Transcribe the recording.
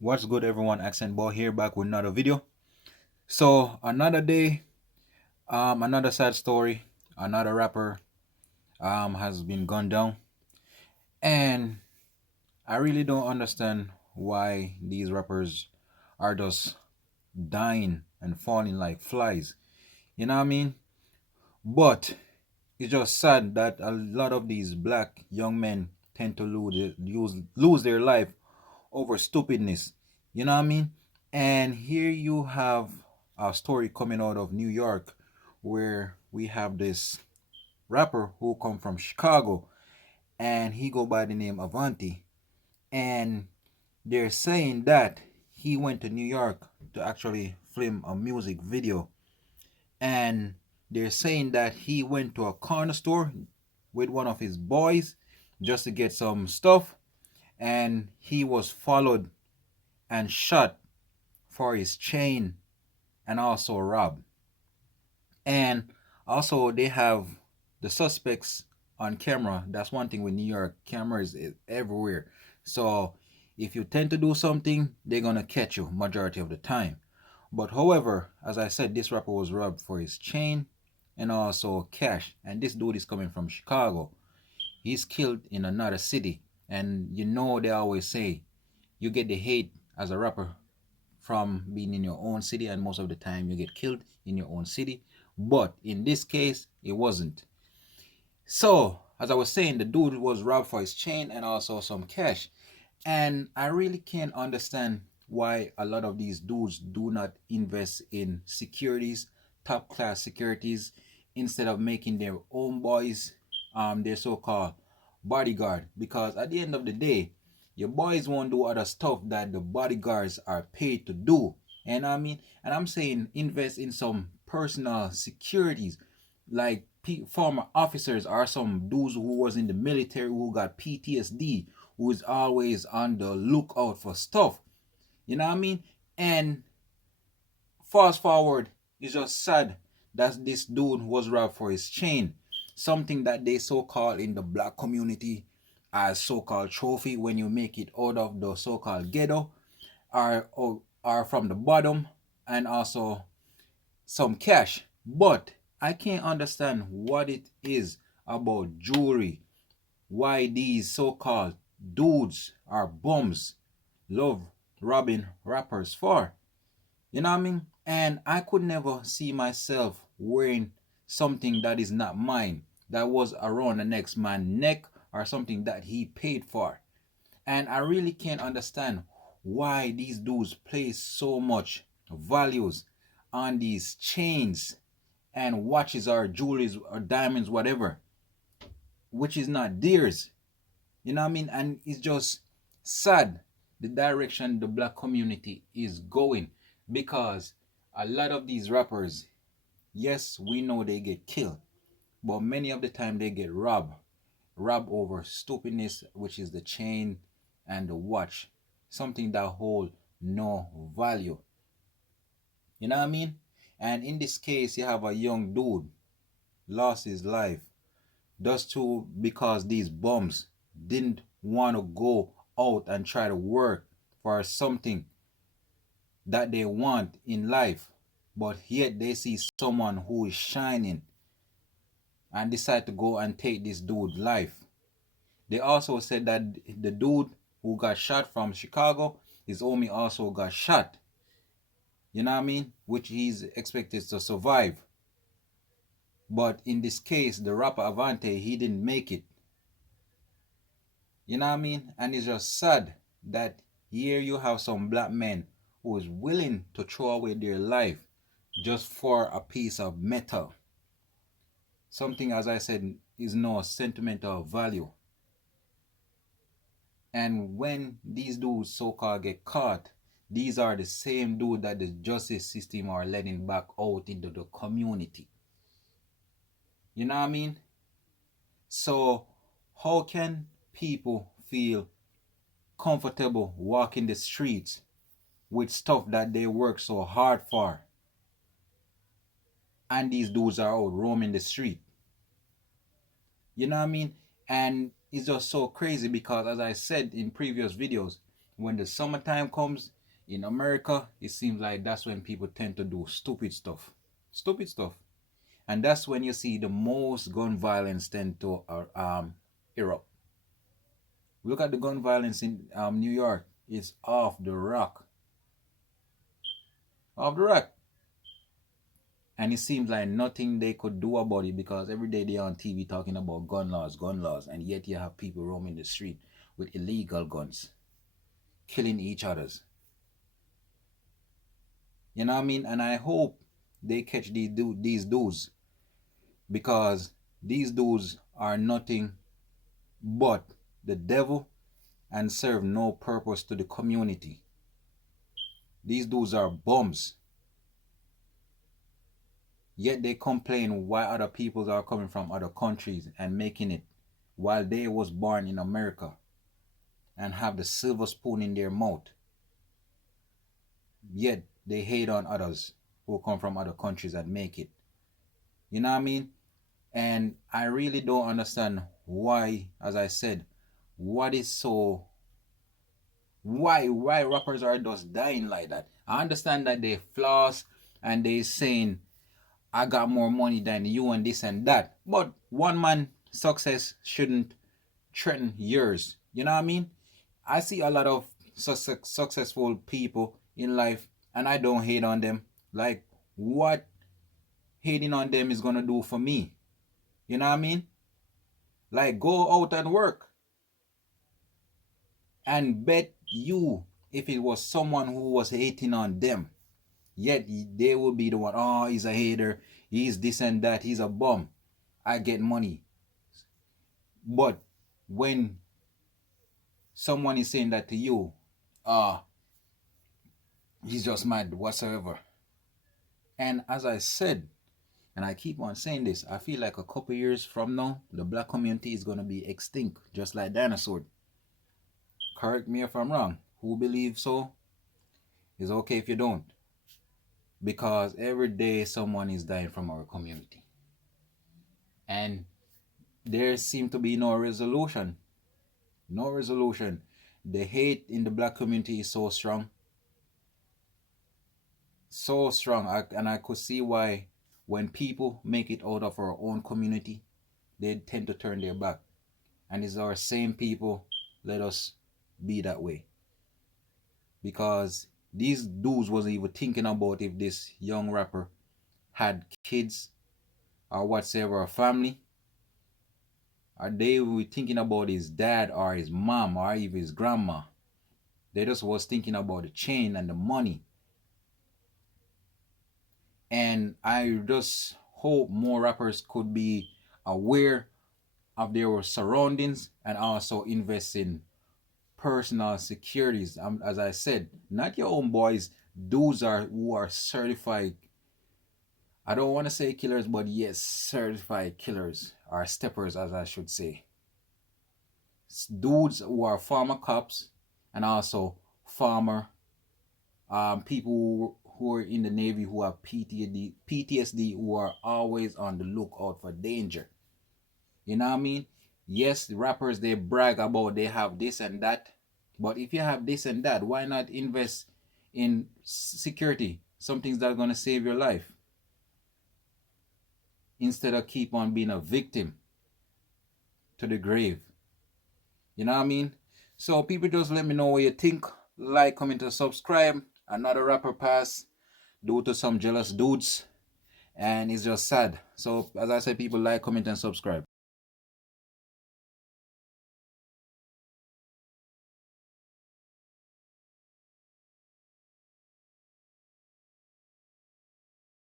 What's good, everyone? Accent Ball here, back with another video. So another day, another sad story. Another rapper has been gunned down, and I really don't understand why these rappers are just dying and falling like flies. You know what I mean? But it's just sad that a lot of these black young men tend to lose their life over stupidness. You know what I mean? And here you have a story coming out of New York where we have this rapper who come from Chicago, and he go by the name Avanti, and they're saying that he went to New York to actually film a music video, and they're saying that he went to a corner store with one of his boys just to get some stuff, and he was followed and shot for his chain and also robbed. And also they have the suspects on camera. That's one thing with New York. Cameras is everywhere. So if you tend to do something, they're gonna catch you majority of the time. But however, as I said, this rapper was robbed for his chain and also cash. And this dude is coming from Chicago. He's killed in another city. And you know they always say you get the hate as a rapper from being in your own city, and most of the time you get killed in your own city. But in this case, it wasn't. So, as I was saying, the dude was robbed for his chain and also some cash. And I really can't understand why a lot of these dudes do not invest in securities, top class securities, instead of making their own boys their so-called bodyguard. Because at the end of the day, your boys won't do other stuff that the bodyguards are paid to do. And I mean, and I'm saying invest in some personal securities, like former officers or some dudes who was in the military who got PTSD, who is always on the lookout for stuff. You know what I mean? And fast forward, it's just sad that this dude was robbed for his chain. Something that they so-called in the black community as so-called trophy when you make it out of the so-called ghetto, are from the bottom, and also some cash. But I can't understand what it is about jewelry, why these so-called dudes are bums love robbing rappers for. You know what I mean? And I could never see myself wearing something that is not mine, that was around the next man's neck or something that he paid for. And I really can't understand why these dudes place so much values on these chains and watches or jewelries or diamonds, whatever, which is not theirs. You know what I mean? And it's just sad the direction the black community is going, because a lot of these rappers, yes, we know they get killed, but many of the time they get robbed over stupidness, which is the chain and the watch, something that hold no value. You know what I mean? And in this case, you have a young dude lost his life just to because these bums didn't want to go out and try to work for something that they want in life, but yet they see someone who is shining and decide to go and take this dude's life. They also said that the dude who got shot from Chicago, his homie also got shot. You know what I mean? Which he's expected to survive. But in this case, the rapper Avante, he didn't make it. You know what I mean? And it's just sad that here you have some black men who is willing to throw away their life just for a piece of metal. Something, as I said, is no sentimental value. And when these dudes so-called get caught, these are the same dudes that the justice system are letting back out into the community. You know what I mean? So how can people feel comfortable walking the streets with stuff that they work so hard for, and these dudes are out roaming the street? You know what I mean? And it's just so crazy because, as I said in previous videos, when the summertime comes in America, it seems like that's when people tend to do stupid stuff. Stupid stuff. And that's when you see the most gun violence tend to erupt. Look at the gun violence in New York. It's off the rock. Off the rock. And it seems like nothing they could do about it because every day they're on TV talking about gun laws, and yet you have people roaming the street with illegal guns, killing each others. You know what I mean? And I hope they catch these dudes, because these dudes are nothing but the devil and serve no purpose to the community. These dudes are bums. Yet they complain why other peoples are coming from other countries and making it while they was born in America and have the silver spoon in their mouth. Yet they hate on others who come from other countries and make it. You know what I mean? And I really don't understand why, as I said, what is so why rappers are just dying like that. I understand that they floss and they saying I got more money than you and this and that. But one man success shouldn't threaten yours. You know what I mean? I see a lot of successful people in life and I don't hate on them. Like, what hating on them is gonna do for me? You know what I mean? Like, go out and work and bet you if it was someone who was hating on them, yet they will be the one, oh, he's a hater, he's this and that, he's a bum, I get money. But when someone is saying that to you, ah, he's just mad whatsoever. And as I said, and I keep on saying this, I feel like a couple years from now, the black community is going to be extinct, just like dinosaur. Correct me if I'm wrong. Who believes so? It's okay if you don't. Because every day someone is dying from our community. And there seems to be no resolution. No resolution. The hate in the black community is so strong. So strong. And I could see why when people make it out of our own community, they tend to turn their back. And it's our same people let us be that way. Because these dudes wasn't even thinking about if this young rapper had kids or whatsoever, a family. Or they were thinking about his dad or his mom or even his grandma. They just was thinking about the chain and the money. And I just hope more rappers could be aware of their surroundings and also invest in personal securities. As I said, not your own boys, dudes who are certified. I don't want to say killers, but yes, certified killers or steppers, as I should say. Dudes who are former cops and also former people who are in the Navy who have PTSD, who are always on the lookout for danger. You know what I mean? Yes, the rappers, they brag about they have this and that. But if you have this and that, why not invest in security? Something that's going to save your life. Instead of keep on being a victim to the grave. You know what I mean? So people, just let me know what you think. Like, comment, and subscribe. Another rapper pass due to some jealous dudes. And it's just sad. So as I said, people, like, comment, and subscribe.